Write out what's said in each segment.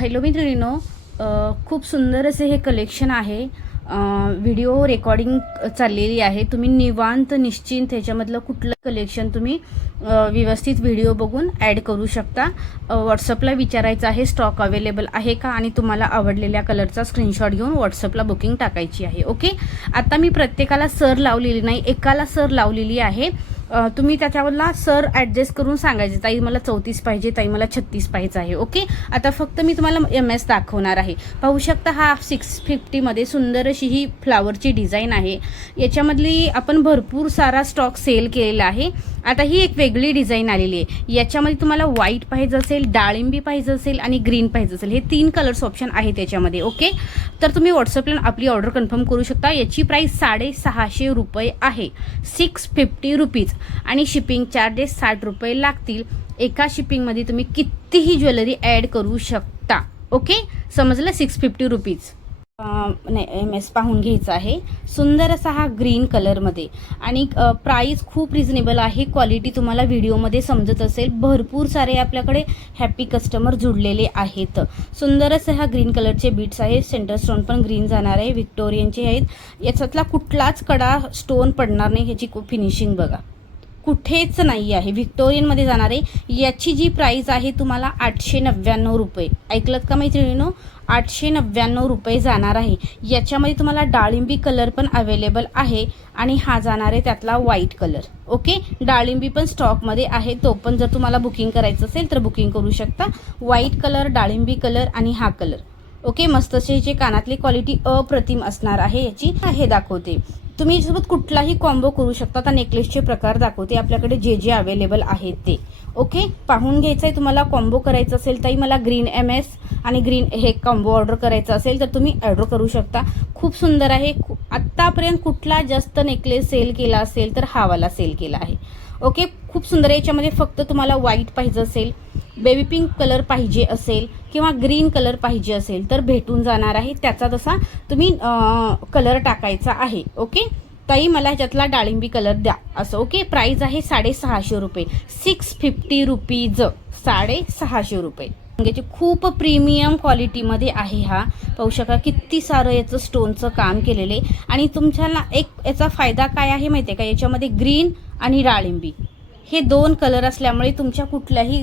Hello मित्रांनो, खूप सुंदर असे हे कलेक्शन आहे. व्हिडिओ रेकॉर्डिंग चाललेली आहे. तुम्ही निवांत निश्चिंत ह्याच्यामधलं कुठलं कलेक्शन तुम्ही व्यवस्थित व्हिडिओ बघून ॲड करू शकता. व्हॉट्सअपला विचारायचं आहे स्टॉक अवेलेबल आहे का, आणि तुम्हाला आवडलेल्या कलरचा स्क्रीनशॉट घेऊन व्हॉट्सअपला बुकिंग टाकायची आहे. ओके, आता मी प्रत्येकाला सर लावलेली नाही, एकाला सर लावलेली आहे. तुम्ही त्याच्यावरला सर ॲडजस्ट करून सांगायचे, ताई मला 34 पाहिजे, ताई मला 36 पाहिजे आहे. ओके, आता फक्त मी तुम्हाला MS दाखवणार आहे. पाहू शकता, हा 650मध्ये सुंदर अशी ही फ्लावरची डिझाईन आहे. याच्यामधली आपण भरपूर सारा स्टॉक सेल केलेला आहे. आता ही एक वेगळी डिझाईन आलेली आहे. याच्यामध्ये तुम्हाला व्हाईट पाहिजे असेल, डाळिंबी पाहिजे असेल आणि ग्रीन पाहिजे असेल, हे 3 कलर्स ऑप्शन आहे त्याच्यामध्ये. ओके, तर तुम्ही व्हॉट्सअपला आपली ऑर्डर कन्फर्म करू शकता. याची प्राईस 650 रुपये आहे, 650 रुपीज, आणि शिपिंग चार्जेस 60 रुपये लागतील. एका शिपिंगमध्ये तुम्ही कितीही ज्वेलरी ॲड करू शकता. ओके, समजलं? 650 रुपीज. MS पाहून घ्यायचा आहे. सुंदर असा हा ग्रीन कलरमध्ये, आणि प्राईस खूप रिझनेबल आहे. क्वालिटी तुम्हाला व्हिडिओमध्ये समजत असेल. भरपूर सारे आपल्याकडे हॅपी कस्टमर जुडलेले आहेत. सुंदर असे हा ग्रीन कलरचे बीट्स आहेत. सेंटर स्टोन पण ग्रीन जाणार आहे, व्हिक्टोरियनचे आहेत. याच्यातला कुठलाच कडा स्टोन पडणार नाही. ह्याची फिनिशिंग बघा, कुठेच नाही आहे, व्हिक्टोरियनमध्ये जाणार आहे. याची जी प्राईस आहे तुम्हाला 899 रुपये. ऐकलत का मैत्रिणींनो? 899 रुपये जाणार आहे. याच्यामध्ये तुम्हाला डाळिंबी कलर पण अवेलेबल आहे, आणि हा जाणार आहे त्यातला व्हाईट कलर. ओके, डाळिंबी पण स्टॉकमध्ये आहे, तो पण जर तुम्हाला बुकिंग करायचं असेल तर बुकिंग करू शकता. व्हाईट कलर, डाळिंबी कलर आणि हा कलर. ओके, मस्त असे जे कानातली क्वालिटी अप्रतिम असणार आहे याची. हे दाखवते, तुम्ही सोबत कुठलाही कॉम्बो करू शकता. आता नेकलेसचे प्रकार दाखवते आपल्याकडे जे जे अवेलेबल आहेत ते. ओके, पाहून घ्यायचं आहे. तुम्हाला कॉम्बो करायचं असेल ताई, मला ग्रीन MS आणि ग्रीन हे कॉम्बो ऑर्डर करायचं असेल तर तुम्ही ऑर्डर करू शकता. खूप सुंदर आहे. आत्तापर्यंत कुठला जास्त नेकलेस सेल केला असेल तर हा वाला सेल केला आहे. ओके, खूप सुंदर आहे. याच्यामध्ये फक्त तुम्हाला व्हाईट पाहिजे असेल, बेबी पिंक कलर पाहिजे असेल किंवा ग्रीन कलर पाहिजे असेल तर भेटून जाणार आहे. त्याचा तसा तुम्ही कलर टाकायचा आहे. ओके ताई, मला ह्याच्यातला डाळिंबी कलर द्या असं. ओके, प्राईस आहे 650 रुपये, 650 रुपीज, 650 रुपये. म्हणजे खूप प्रीमियम क्वालिटीमध्ये आहे. हा पाहू शका किती सारं याचं स्टोनचं काम केलेले. आणि तुमच्याला एक याचा फायदा काय आहे माहिती आहे का? याच्यामध्ये ग्रीन आणि डाळिंबी हे 2 कलर असल्यामुळे तुमच्या कुठल्याही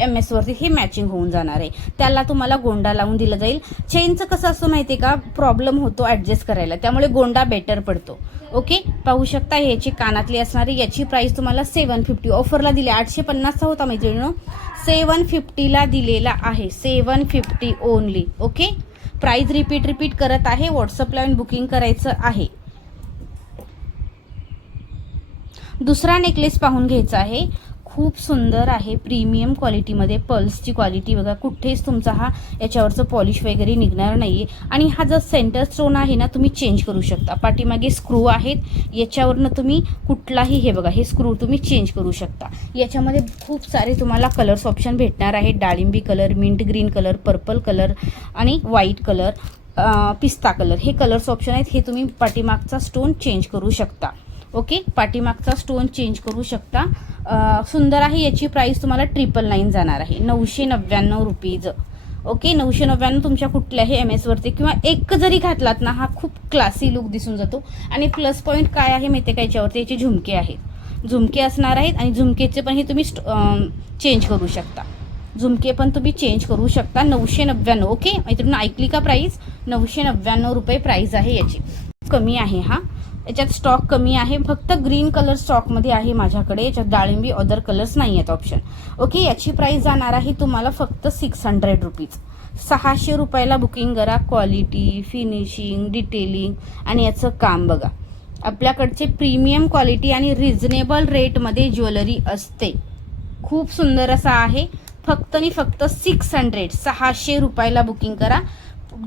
MS वरती हे मॅचिंग होऊन जाणार आहे. त्याला तुम्हाला गोंडा लावून दिला जाईल. चेनचं कसं असतं माहिती आहे का? प्रॉब्लेम होतो ॲडजस्ट करायला, त्यामुळे गोंडा बेटर पडतो. ओके, पाहू शकता ह्याची कानातली असणारी. याची प्राईस तुम्हाला 750 ऑफरला दिली. 850चा होता मैत्रिणींनो, 750ला दिलेला आहे. 750 ओनली. ओके, प्राईस रिपीट करत आहे. व्हॉट्सअपला बुकिंग करायचं आहे. दुसरा नेकलेस पाहून घ्यायचा आहे. खूप सुंदर आहे, प्रीमियम क्वालिटीमध्ये. पल्सची क्वालिटी बघा, कुठेच तुमचा हा याच्यावरचं पॉलिश वगैरे निघणार नाही आहे. आणि हा जो सेंटर स्टोन आहे ना, तुम्ही चेंज करू शकता. पाठीमागे स्क्रू आहेत, याच्यावरनं तुम्ही कुठलाही, हे बघा, हे स्क्रू तुम्ही चेंज करू शकता. याच्यामध्ये खूप सारे तुम्हाला कलर्स ऑप्शन भेटणार आहेत. डाळिंबी colour, mint green colour, purple colour आणि व्हाईट कलर, पिस्ता कलर, हे कलर्स ऑप्शन आहेत. हे तुम्ही पाठीमागचा स्टोन चेंज करू शकता. ओके, पाठीमागचा स्टोन चेंज करू शकता. सुंदर आहे. याची प्राईस तुम्हाला 999 जाणार आहे, 999 रुपीज. ओके, 999 तुमच्या कुठल्याही MS वरती किंवा एक जरी घातलात ना, हा खूप क्लासी लुक दिसून जातो. आणि प्लस पॉईंट काय आहे माहिती आहे का? याच्यावरती याचे झुमके आहेत, झुमके असणार आहेत. आणि झुमकेचे पण हे तुम्ही चेंज करू शकता. झुमके पण तुम्ही चेंज करू शकता. 999. ओके मैत्रिणी, ऐकली का? प्राईस 999 रुपये प्राईस आहे याची. कमी आहे हा, याच्यात स्टॉक कमी आहे. फक्त ग्रीन कलर स्टॉकमध्ये आहे माझ्याकडे. याच्यात डाळिंबी अदर कलर्स नाही आहेत ऑप्शन. ओके, याची प्राईस जाणार आहे तुम्हाला फक्त 600 रुपीज. 600 रुपयाला बुकिंग करा. क्वालिटी, फिनिशिंग, डिटेलिंग आणि याचं काम बघा. आपल्याकडचे प्रीमियम क्वालिटी आणि रिझनेबल रेटमध्ये ज्वेलरी असते. खूप सुंदर असा आहे. फक्त आणि फक्त 600 रुपयाला बुकिंग करा.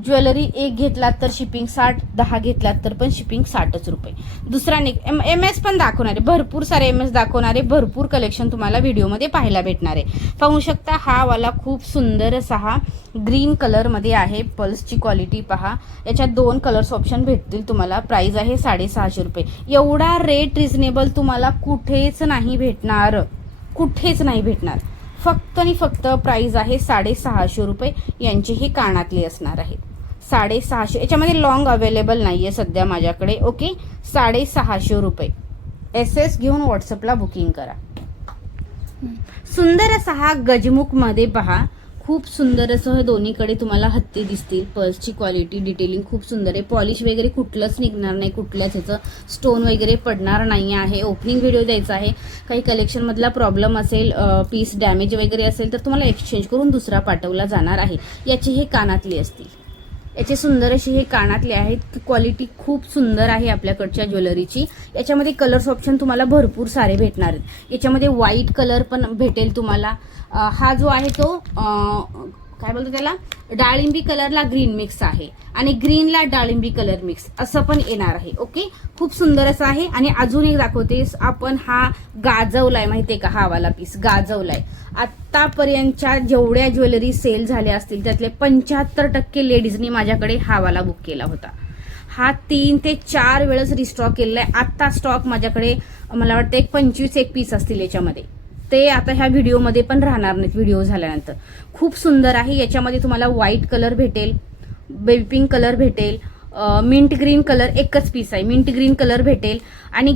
ज्वेलरी एक घेतलात तर शिपिंग 60, 10 घेतलात तर पण शिपिंग 60च रुपये. दुसरा MS पण दाखवणार आहे, भरपूर सारे MS दाखवणारे, भरपूर कलेक्शन तुम्हाला व्हिडिओमध्ये पाहायला भेटणार आहे. पाहू शकता, हा वाला खूप सुंदर असा हा ग्रीन कलरमध्ये आहे. पल्सची क्वालिटी पहा. याच्यात 2 कलर्स ऑप्शन भेटतील तुम्हाला. प्राईस आहे 650 रुपये. एवढा रेट रिझनेबल तुम्हाला कुठेच नाही भेटणार, कुठेच नाही भेटणार. फक्त आणि फक्त प्राइस आहे 650 रुपये. यांचे हे कानातले असणार आहेत 650. याच्यामध्ये लॉंग अवेलेबल नाही आहे सध्या माझ्याकडे. ओके, 650 रुपये. SS घेऊन व्हॉट्सअपला बुकिंग करा. सुंदर असा हा गजमुखमध्ये पहा, खूप सुंदर असं दोन्हीकडे तुम्हाला हत्ती दिसतील. पर्सची क्वालिटी डिटेलिंग खूप सुंदर आहे. पॉलिश वगैरे कुठलंच निघणार नाही, कुठल्याच ह्याचं स्टोन वगैरे पडणार नाही आहे. ओपनिंग व्हिडिओ द्यायचा आहे. काही कलेक्शनमधला प्रॉब्लेम असेल, पीस डॅमेज वगैरे असेल तर तुम्हाला एक्सचेंज करून दुसरा पाठवला जाणार आहे. याचे हे कानातले असतील. याचे सुंदर असे हे कानातले आहेत. क्वालिटी खूप सुंदर आहे आपल्याकडच्या ज्वेलरीची. याच्यामध्ये कलर्स ऑप्शन तुम्हाला भरपूर सारे भेटणार आहेत. याच्यामध्ये व्हाईट कलर पण भेटेल तुम्हाला. हा जो आहे तो काय बोलतो त्याला, डाळिंबी कलरला ग्रीन मिक्स आहे आणि ग्रीनला डाळिंबी कलर मिक्स असं पण येणार आहे. ओके, खूप सुंदर असं आहे. आणि अजून एक दाखवते, आपण हा गाजवलाय माहितीये का, हा वाला पीस गाजवलाय. आतापर्यंतच्या जेवढ्या ज्वेलरी सेल झाल्या असतील त्यातले 75% लेडीजनी माझ्याकडे हा वाला बुक केला होता. हा 3 ते 4 वेळेस रिस्टॉक केलेला आहे. आता स्टॉक माझ्याकडे मला वाटतं 25 पीस असतील याच्यामध्ये. ते आता ह्या व्हिडिओमध्ये पण राहणार नाहीत व्हिडिओ झाल्यानंतर. खूप सुंदर आहे. याच्यामध्ये तुम्हाला व्हाईट कलर भेटेल, बेबी पिंक कलर भेटेल, मिंट ग्रीन कलर, एकच पीस आहे, मिंट ग्रीन कलर भेटेल आणि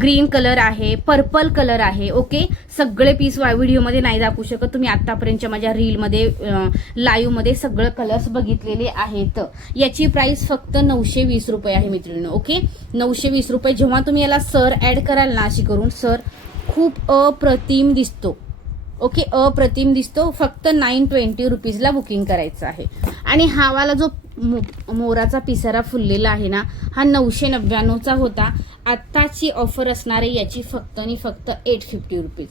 ग्रीन कलर आहे, पर्पल कलर आहे. ओके, सगळे पीस व्हिडिओमध्ये नाही दाखवू शकत. तुम्ही आतापर्यंतच्या माझ्या रीलमध्ये लाईव्हमध्ये सगळे कलर्स बघितलेले आहेत. याची प्राइस फक्त 920 रुपये आहे मित्रांनो. ओके, 920 रुपये. जेव्हा तुम्ही याला सर ऍड कराल ना, अशी करून सर, खूप अप्रतिम दिसतो. ओके, अप्रतिम दिसतो. फक्त 920 रुपीजला बुकिंग करायचं आहे. आणि हा वाला जो मोराचा पिसारा फुललेला आहे ना, हा 999चा होता. आत्ताची ऑफर असणार आहे याची फक्त आणि फक्त 850 रुपीज.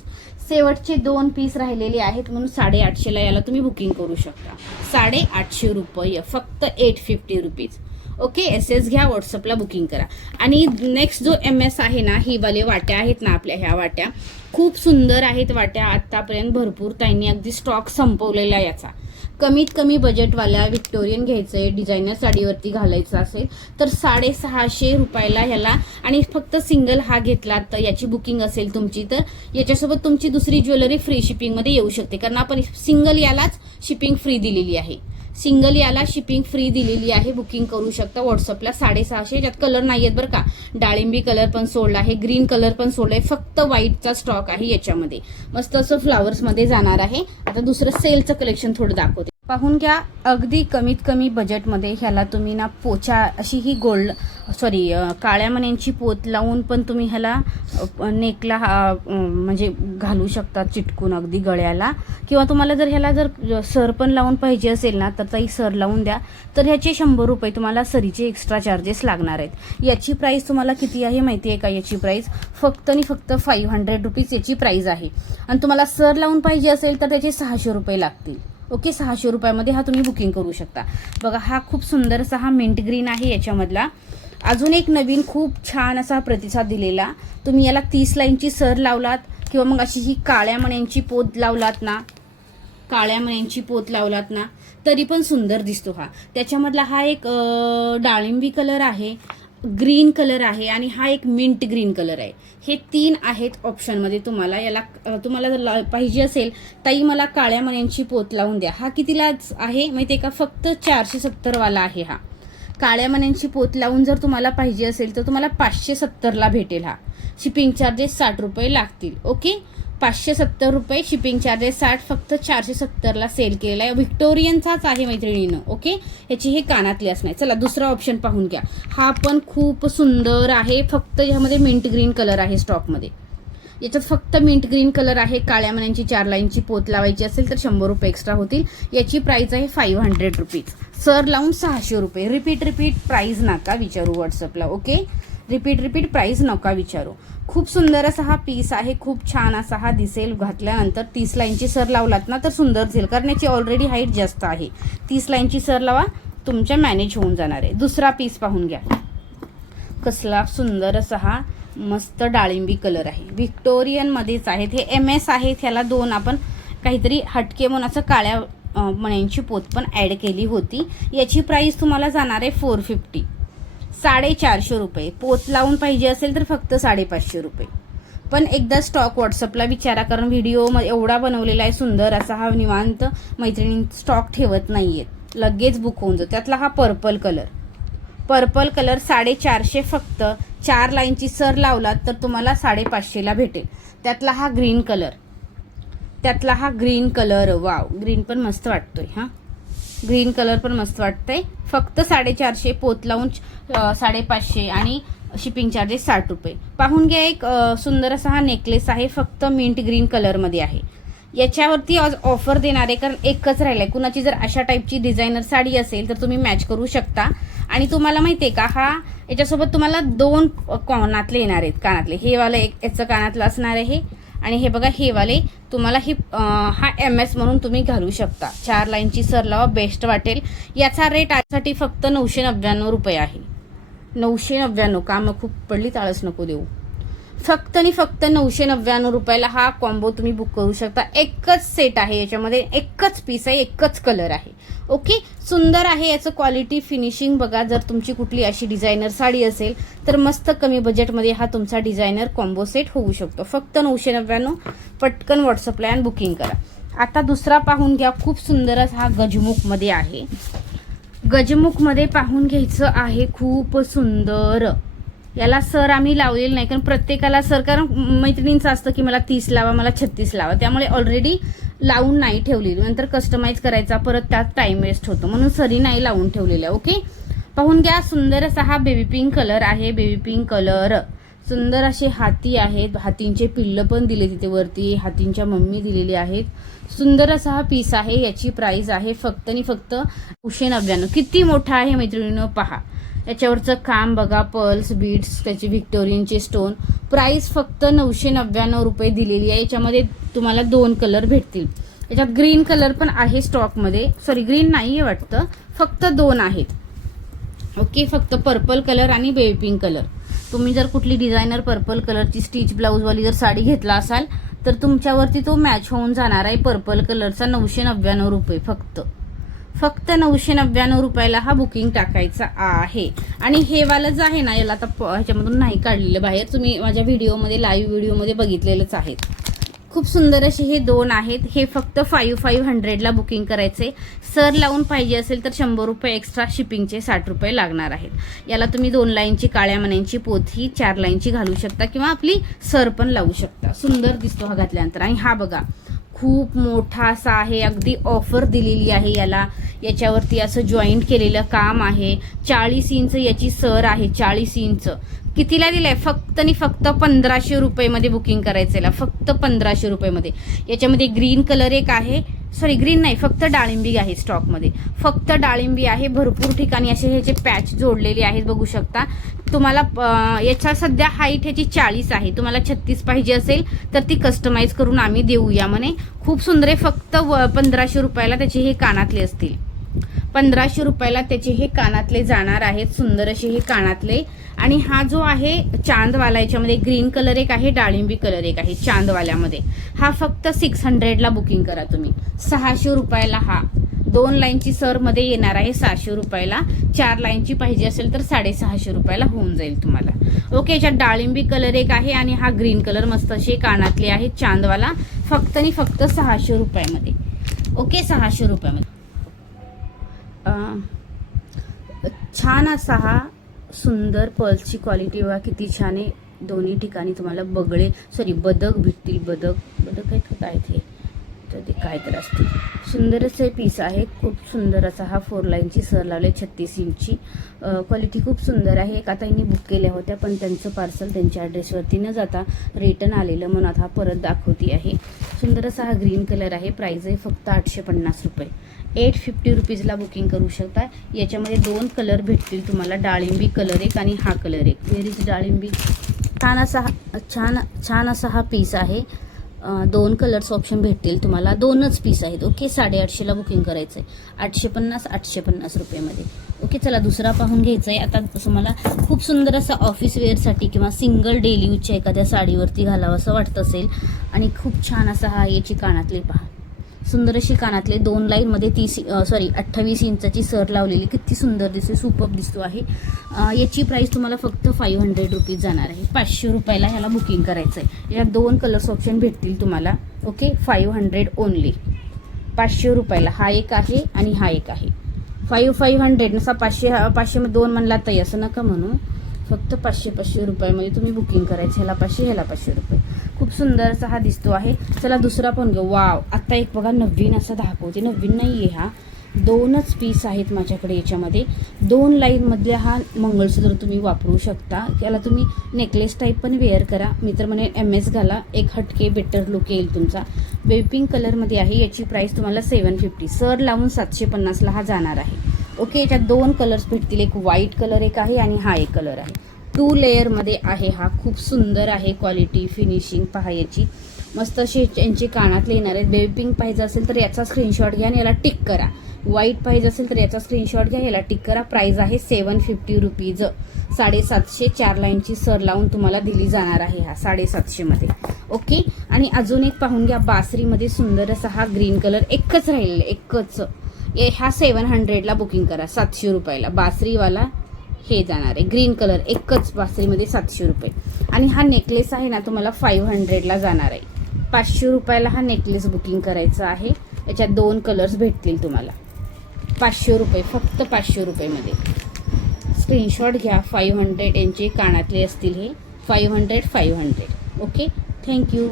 शेवटचे 2 पीस राहिलेले आहेत म्हणून 850ला याला तुम्ही बुकिंग करू शकता. 850 रुपये, फक्त 850 रुपीज. ओके, SS घ्या, व्हॉट्सअपला बुकिंग करा. आणि नेक्स्ट जो MS आहे ना, ही वाले वाट्या आहेत ना आपल्या, ह्या वाट्या खूप सुंदर आहेत वाट्या. आतापर्यंत भरपूर ताईंनी अगदी स्टॉक संपवलेला याचा. कमीत कमी बजेटवाल्या व्हिक्टोरियन घ्यायचंय, डिझायनर साडीवरती घालायचं असेल तर 650 रुपयाला ह्याला. आणि फक्त सिंगल हा घेतला तर याची बुकिंग असेल तुमची तर याच्यासोबत तुमची दुसरी ज्वेलरी फ्री शिपिंगमध्ये येऊ शकते. कारण आपण सिंगल यालाच शिपिंग फ्री दिलेली आहे. सिंगल याला शिपिंग फ्री दिलेली आहे. बुकिंग करू शकता व्हॉट्सअपला. 650. यात कलर नाही आहेत बरं का. डाळिंबी कलर पण सोडला आहे, ग्रीन कलर पण सोडलाय. फक्त व्हाईटचा स्टॉक आहे याच्यामध्ये. मस्त असं फ्लावर्समध्ये जाणार आहे. आता दुसरं सेलचं कलेक्शन थोडं दाखवते, पाहून घ्या. अगदी कमीत कमी बजेटमध्ये ह्याला तुम्ही ना पोचा अशी ही काळ्या मण्यांची पोत लावून पण तुम्ही ह्याला नेकला म्हणजे घालू शकता चिटकून अगदी गळ्याला. किंवा तुम्हाला जर ह्याला जर सर पण लावून पाहिजे असेल ना तर ताई सर लावून द्या. तर ह्याचे 100 रुपये तुम्हाला सरीचे एक्स्ट्रा चार्जेस लागणार आहेत. याची प्राइस तुम्हाला किती आहे माहिती आहे का? याची प्राइस फक्त आणि फक्त 500 रुपीज याची प्राइस आहे. आणि तुम्हाला सर लावून पाहिजे असेल तर त्याचे 600 रुपये लागतील. ओके, 600 रुपयामध्ये हा तुम्ही बुकिंग करू शकता. बघा, हा खूप सुंदर असा हा मिंट ग्रीन आहे याच्यामधला. अजून एक नवीन खूप छान असा प्रतिसाद दिलेला. तुम्ही याला 30 लाईनची सर लावलात किंवा मग अशी ही काळ्या मण्यांची पोत लावलात ना, तरी पण सुंदर दिसतो हा. त्याच्यामधला हा एक डाळिंबी कलर आहे, ग्रीन कलर आहे आणि हा एक मिंट ग्रीन कलर आहे. हे 3 आहेत ऑप्शनमध्ये तुम्हाला. याला तुम्हाला जर पाहिजे असेल ताई मला काळ्या मण्यांची पोत लावून द्या, हा कितीला आहे माहिती आहे का? फक्त 470 वाला आहे हा. काळ्या मण्यांची पोत लावून जर तुम्हाला पाहिजे असेल तर तुम्हाला 570ला भेटेल हा. शिपिंग चार्जेस 60 रुपये लागतील. ओके, 570 रुपये शिपिंग चार्जेस 60, फक्त 470ला सेल केलेला आहे. व्हिक्टोरियनचाच आहे मैत्रिणीनं. ओके, याची हे कानातले असणार. चला दुसरा ऑप्शन पाहून घ्या. हा पण खूप सुंदर आहे. फक्त ह्यामध्ये मिंट ग्रीन कलर आहे स्टॉकमध्ये. याच्यात फक्त मिंट ग्रीन कलर आहे. काळ्या मण्यांची 4 लाईनची पोत लावायची असेल तर 100 रुपये एक्स्ट्रा होतील. याची प्राइस आहे 500 रुपीज. सर लावून 600 रुपये. रिपीट प्राइस नका विचारू व्हॉट्सअपला. ओके, रिपीट प्राइस नका विचारू. खूप सुंदर असा हा पीस आहे. खूप छान असा हा दिसेल घातल्यानंतर. 30 लाईनची सर लावलात ना तर सुंदर दिसेल, कारण याची ऑलरेडी हाईट जास्त आहे. 30 लाईनची सर लावा, तुमच्या मॅनेज होऊन जाणार आहे. दुसरा पीस पाहून घ्या. कसला सुंदर असा हा मस्त डाळिंबी कलर आहे. व्हिक्टोरियनमध्येच आहेत हे. MS आहेत. ह्याला 2 आपण काहीतरी हटके म्हणून असं काळ्या मण्यांची पोत पण ॲड केली होती. याची प्राइस तुम्हाला जाणार आहे 450, 450 रुपये. पोत लावून पाहिजे असेल तर फक्त 550 रुपये. पण एकदा स्टॉक व्हॉट्सअपला विचारा, कारण व्हिडिओ एवढा बनवलेला आहे सुंदर असा हा निवांत मैत्रिणी स्टॉक ठेवत नाहीये, लगेच बुक होऊन जातो. त्यातला हा पर्पल कलर 450 फक्त 4 लाईनची सर लावलात तर तुम्हाला 550ला भेटेल. त्यातला हा ग्रीन कलर वाव, ग्रीन पण मस्त वाटतोय. हा ग्रीन कलर पण मस्त वाटतंय. फक्त 450 पोत लावून 550 आणि शिपिंग चार्जेस 60 रुपये. पाहून घ्या, एक सुंदर असा हा नेकलेस आहे, फक्त मिंट ग्रीन कलरमध्ये आहे. याच्यावरती आज ऑफर देणार आहे, कारण एकच राहिलाय. कुणाची जर अशा टाईपची डिझायनर साडी असेल तर तुम्ही मॅच करू शकता. आणि तुम्हाला माहिती आहे का, हा याच्यासोबत तुम्हाला 2 कानातले येणार आहेत. कानातले हे वाला एक याचं कानातलं असणार आहे, आणि हे बघा हे वाले तुम्हाला हा MS म्हणून तुम्ही घालू शकता. 4 लाईनची सर लावा, बेस्ट वाटेल. याचा रेट आजसाठी फक्त 999 रुपये आहे. 999. कामं खूप पडली, ताळस नको देऊ. फक्त आणि फक्त 999 रुपयाला हा कॉम्बो तुम्ही बुक करू शकता. एकच सेट आहे, याच्यामध्ये एकच पीस आहे, एकच कलर आहे. ओके, सुंदर आहे. याचं क्वालिटी फिनिशिंग बघा. जर तुमची कुठली अशी डिझायनर साडी असेल तर मस्त कमी बजेटमध्ये हा तुमचा डिझायनर कॉम्बो सेट होऊ शकतो. फक्त 999. पटकन व्हॉट्सअपला आणि बुकिंग करा. आता दुसरा पाहून घ्या, खूप सुंदर असा हा गजमुखमध्ये आहे. गजमुखमध्ये पाहून घ्यायचं आहे, खूप सुंदर. याला सर आम्ही लावलेलं नाही, कारण प्रत्येकाला सर, कारण मैत्रिणींचं असतं की मला 30 लावा, मला 36 लावा, त्यामुळे ऑलरेडी लावून नाही ठेवलेली. नंतर कस्टमाइज करायचा, परत त्यात टाइम वेस्ट होतो, म्हणून सरी नाही लावून ठेवलेल्या. ओके, पाहून घ्या, सुंदर असा हा बेबी पिंक कलर आहे. बेबी पिंक कलर, सुंदर असे हाती आहेत, हातींचे पिल्लं पण दिले तिथे वरती, हातींच्या मम्मी दिलेली आहेत. सुंदर असा हा पीस आहे. याची प्राइस आहे फक्त आणि फक्त 999. किती मोठा आहे मैत्रिणींनो, पहा. याच्यावरचं काम बघा, पर्ल्स, बीड्स, त्याचे व्हिक्टोरियनचे स्टोन. प्राइस फक्त 999 रुपये दिलेली आहे. याच्यामध्ये तुम्हाला 2 कलर भेटतील. याच्यात ग्रीन कलर पण आहे स्टॉकमध्ये, सॉरी ग्रीन नाही आहे वाटतं, फक्त 2 आहेत. ओके, फक्त पर्पल कलर आणि बेबी पिंक कलर. तुम्ही जर कुठली डिझायनर पर्पल कलरची स्टिच ब्लाऊजवाली जर साडी घेतला असाल तर तुमच्यावरती तो मॅच होऊन जाणार आहे. पर्पल कलरचा 999 रुपये फक्त 999 रुपयाला हा बुकिंग टाकायचा आहे. आणि हे वालं जे आहे ना, याला आता ह्याच्यामधून नाही काढलेलं बाहेर, तुम्ही माझ्या व्हिडिओमध्ये, लाईव्ह व्हिडिओमध्ये बघितलेलंच आहे. खूप सुंदर असे हे 2 आहेत. हे फक्त 5500ला बुकिंग करायचे. सर लावून पाहिजे असेल तर 100 रुपये एक्स्ट्रा, शिपिंगचे 60 रुपये लागणार आहेत. याला तुम्ही 2 लाईनची काळ्या मण्यांची पोथी 4 लाईनची घालू शकता, किंवा आपली सर पण लावू शकता. सुंदर दिसतो हा घातल्यानंतर. आणि हा बघा, खूप मोठा असा आहे, अगदी ऑफर दिलेली आहे याला. याच्यावरती असं जॉईंट केलेलं काम आहे. 40 इंच याची सर आहे. 40 इंच कितीला दिलाय? फक्त आणि फक्त 1500 रुपयेमध्ये बुकिंग करायचं याला, फक्त 1500 रुपयेमध्ये. याच्यामध्ये ग्रीन कलर एक आहे, सॉरी ग्रीन नाही, फक्त डाळिंबी आहे स्टॉकमध्ये, फक्त डाळिंबी आहे. भरपूर ठिकाणी असे ह्याचे पॅच जोडलेले आहेत, बघू शकता. तुम्हाला याच्या सध्या हाईट ह्याची 40 आहे. तुम्हाला 36 पाहिजे असेल तर ती कस्टमाइज करून आम्ही देऊया म्हणे. खूप सुंदर आहे. फक्त 1500 रुपयाला त्याचे हे कानातले असतील. 1500 रुपयाला त्याचे हे कानातले जाणार आहेत. सुंदर असे हे कानातले. आणि हा जो आहे चांदवाला, याच्यामध्ये ग्रीन कलर एक आहे, डाळिंबी कलर एक आहे चांदवाल्यामध्ये. हा फक्त 600ला बुकिंग करा तुम्ही. 600 रुपयाला हा 2 लाईनची सरमध्ये येणार आहे. 600 रुपयाला. 4 लाईनची पाहिजे असेल तर 650 रुपयाला होऊन जाईल तुम्हाला. ओके, याच्यात डाळिंबी कलर एक आहे आणि हा ग्रीन कलर मस्त असे कानातले आहेत चांदवाला. फक्त आणि फक्त 600 रुपयामध्ये. ओके, 600 रुपयामध्ये. छान असा हा सुंदर पर्ल्सची क्वालिटी बघा किती छान आहे. दोन्ही ठिकाणी तुम्हाला बदक भेटतील. बदक आहेत काय ते काय तर असतील. सुंदर असं पीस आहे. खूप सुंदर असा हा 4 लाईनची सर लावले. 36 इंचची क्वालिटी खूप सुंदर आहे. एक आता यांनी बुक केल्या होत्या, पण त्यांचं पार्सल त्यांच्या ॲड्रेसवरती न जाता रिटर्न आलेलं, म्हणून आता परत दाखवती आहे. सुंदर असा हा ग्रीन कलर आहे. प्राइस आहे फक्त 850 रुपये. 850 रुपीजला बुकिंग करू शकता. याच्यामध्ये 2 कलर भेटतील तुम्हाला, डाळिंबी कलर एक आणि हा कलर एक. व्हेर इज डाळिंबी. छान असा हा पीस आहे. 2 कलर्स ऑप्शन भेटतील तुम्हाला. 2च पीस आहेत. ओके, 850ला बुकिंग करायचं आहे. 850 रुपयेमध्ये. ओके, चला दुसरा पाहून घ्यायचा आहे. आता तुम्हाला खूप सुंदर असं ऑफिस वेअरसाठी किंवा सिंगल डेली यूजच्या एखाद्या साडीवरती घालावं असं वाटत असेल, आणि खूप छान असा हा याची कानातले पहा. सुंदर अशी कानातले 2 लाईनमध्ये 28 इंचाची सर लावलेली, किती सुंदर दिसते, सुपर्ब दिसतो आहे. याची प्राईस तुम्हाला फक्त 500 रुपीज जाणार आहे. 500 रुपयाला ह्याला बुकिंग करायचं आहे. यात 2 कलर्स ऑप्शन भेटतील तुम्हाला. Okay, 500 only. 500 रुपयाला हा एक आहे आणि हा एक आहे. 500 नसा 500 मध्ये 2 म्हणला ताई, असं नका म्हणू. फक्त 500 रुपयामध्ये तुम्ही बुकिंग करायचं. ह्याला 500, ह्याला 500 रुपये. खूप सुंदर असा हा दिसतो आहे. चला दुसरा पण घेऊ. वाव, आता एक बघा नवीन असं दाखवते. नवीन नाही आहे हा, 2च पीस आहेत माझ्याकडे याच्यामध्ये. 2 लाईनमधले हा मंगळसूत्र तुम्ही वापरू शकता. याला तुम्ही नेकलेस टाईप पण वेअर करा. मी तर म्हणे MS घाला, एक हटके बेटर लुक येईल तुमचा. बेबी पिंक कलरमध्ये आहे. याची प्राईस तुम्हाला 750, सर लावून 750ला हा जाणार आहे. ओके, याच्यात 2 कलर्स भेटतील. एक व्हाईट कलर एक आहे आणि हा एक कलर आहे. 2 लेअरमध्ये आहे हा. खूप सुंदर आहे. क्वालिटी फिनिशिंग पहा याची. मस्त असे यांचे कानातले येणार आहेत. बेबी पिंक पाहिजे असेल तर याचा स्क्रीनशॉट घ्या आणि याला टिक करा. व्हाईट पाहिजे असेल तर याचा स्क्रीनशॉट घ्या, याला टिक करा. प्राईस आहे 750 रुपीज. 750 4 लाईनची सर लावून तुम्हाला दिली जाणार आहे हा 750 मध्ये. ओके, आणि अजून एक पाहून घ्या. बासरीमध्ये सुंदर असा हा ग्रीन कलर एकच राहिलेला, एकच. हा 700ला बुकिंग करा. 700 रुपयाला बासरीवाला हे जाणार आहे. ग्रीन कलर एकच बासरीमध्ये 700 रुपये. आणि हा नेकलेस आहे ना तुम्हाला 500ला जाणार आहे. 500 रुपयाला हा नेकलेस बुकिंग करायचा आहे. याच्यात 2 कलर्स भेटतील तुम्हाला. 500 रुपये, फक्त 500 रुपयेमध्ये. स्क्रीनशॉट घ्या. 500 यांचे कानातले असतील हे. 500. Okay, thank you.